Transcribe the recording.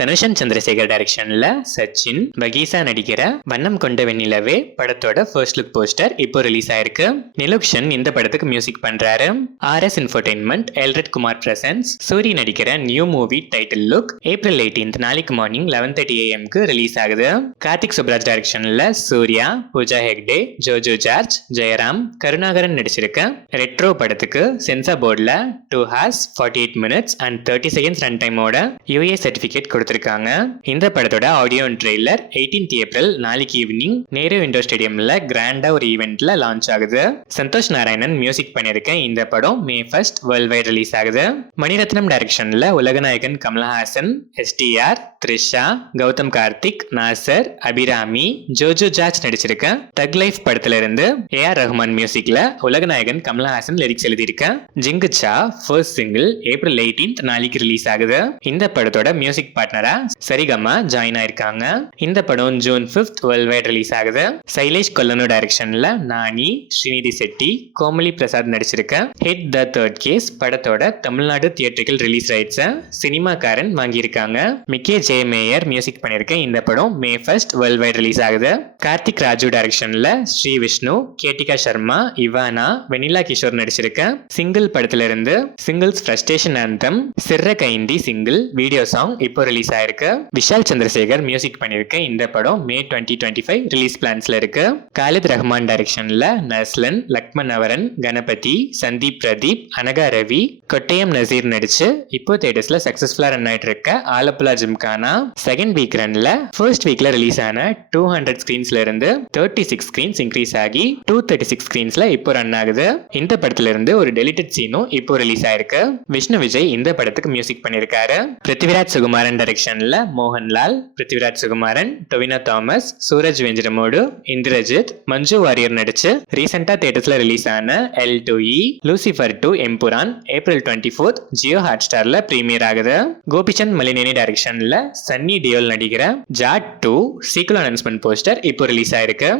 தனுஷன் சந்திரசேகர் டைரக்ஷன்ல சச்சின் பகீசா நடிக்கிற வண்ணம் கொண்ட வெண்ணிலவே படத்தோட ஃபர்ஸ்ட் லுக் போஸ்டர் இப்போ ரிலீஸ் ஆயிருக்கு. நிலுக்ஷன் இந்த படத்துக்கு மியூசிக் பண்றாரு. RS entertainment Elred Kumar presents Soori நடிக்கிற new movie title look April 18 நாளைக்கு மார்னிங் 11:30 AM ரீலீஸ் ஆகுது. கார்த்திக் சுப்ராஜ் டைரக்ஷன்ல சூர்யா, பூஜா ஹெக்டே, ஜோஜோ ஜார்ஜ், ஜெயராம், கருணாகரன் நடிச்சிருக்க ரெட்ரோ படத்துக்கு சென்சார் போர்டில் 2 hours 48 minutes and 30 seconds run டைமோட UA சர்டிபிகேட் கொடுத்திருக்காங்க. இந்த படத்தோட audio and trailer 18th April நாளைக்கு ஈவினிங் நேரு இண்டோர் ஸ்டேடியம்ல கிராண்டா ஒரு ஈவெண்ட்ல லான்ச் ஆகுது. சந்தோஷ் நாராயணன் மியூசிக் பண்ணிருக்க இந்த படம் May 1 வேர்ல்ட் வைட் ரிலீஸ் ஆகுது. மணிரத்னம் டைரக்ஷன்ல உலகநாயகன் கமலஹாசன், STR, த்ரிஷா, கௌதம் கார்த்திக், நாசர், அபிராமி, ஜோஜோ ஜார்ஜ் நடிச்சிருக்க தக் லைஃப் படத்துல இருந்து AR ரஹ்மான் மியூசிக்ல உலகநாயகன் கமலஹாசன் லிரிக்ஸ் எழுதியிருக்க ஜிங்குச்சா ஃபர்ஸ்ட் சிங்கிள் ஏப்ரல் 18 நாளைக்கு ரிலீஸ் ஆகுது. இந்த படத்தோட மியூசிக் பார்ட்னரா சரிகமா ஜாயின் ஆயிருக்காங்க. இந்த படம் June 5 வேர்ல்ட் வைட் ரிலீஸ் ஆகுது. சைலேஷ் கொல்லனு டைரக்ஷன்ல நானி, ஸ்ரீநிதி செட்டி, கோமலி பிரசாத் நடிச்சிருக்க ஹிட் த தேர்ட் கேஸ் படத்தோட Tamil Nadu theatrical release rights Cinemakaaran வாங்கியிருக்காங்க. மிக்கே ஜே மேயர் மியூசிக் பண்ணிருக்க இந்த படம் May 1 வேர்ல்ட் வைட் ரிலீஸ் ஆகுது. கார்த்திக் ராஜு டைரக்ஷன்ல ஸ்ரீ விஷ்ணு, கேட்டிகா சர்மா, இவானா, வெனிலா கிஷோர் நடிச்சிருக்க சிங்கிள் படத்துல இருந்து சிங்கிள்ஸ் ஃப்ரஸ்ட்ரேஷன் ஆந்தம் சிர்ர கைண்டி சிங்கிள் வீடியோ சாங் இப்போ ரிலீஸ் ஆயிருக்கு. விஷால் சந்திரசேகர் மியூசிக் பண்ணிருக்க இந்த படம் May 2025 ரிலீஸ் பிளான்ஸ்ல இருக்கு. காலித் ரஹ்மான் டைரக்ஷன்ல நஸ்லன், லக்மன் அவரன், கணபதி, சந்தீப் பிரதீப், அனகா ரவி, கொட்டயம் நசீர் நடிச்சு இப்போ தியேட்டர்ஸ்ல சக்சஸ்ஃபுல்லா ரன் ஆயிட்டு இருக்க ஆலப்புழா ஜிம்கானா செகண்ட் வீக் ரன்ல ஃபர்ஸ்ட் வீக்ல ரிலீஸ் ஆன 200 ஸ்கிரீன்ஸ்ல இருந்து 36 ஸ்கிரீன்ஸ் இன்க்ரீஸ் ஆகி 236 ஸ்கிரீன்ஸ்ல இப்போ ரன் ஆகுது. இந்த படத்துல இருந்து ஒரு டெலிட்டட் சீனும் இப்போ ரிலீஸ் ஆயிருக்கு. விஷ்ணு விஜய் இந்த படத்துக்கு மியூசிக் பண்ணிருக்காரு. பிருத்திவிராஜ் சுகுமாரன் டைரக்ஷன்ல மோகன்லால், பிருத்திவிராஜ் சுகுமாரன், டொவினோ தாமஸ், சூரஜ் வெஞ்சிரமோடு, இந்திரஜித், மஞ்சு வாரியர் நடிச்சு ரீசெண்டா தியேட்டர்ஸ்ல ரிலீஸ் ஆன L2E, Lucifer 2 Empuraan April 24 Jio ஹாட்ஸ்டார்ல பிரீமியர் ஆகுது. கோபிச்சந்த் மலினேனி டைரக்ஷன்ல சன்னி டியோல் நடிக்கிற ஜாட் 2 சீக்குவல் அனௌன்ஸ்மெண்ட் போஸ்டர் இப்போ ரிலீஸ் ஆயிருக்கு.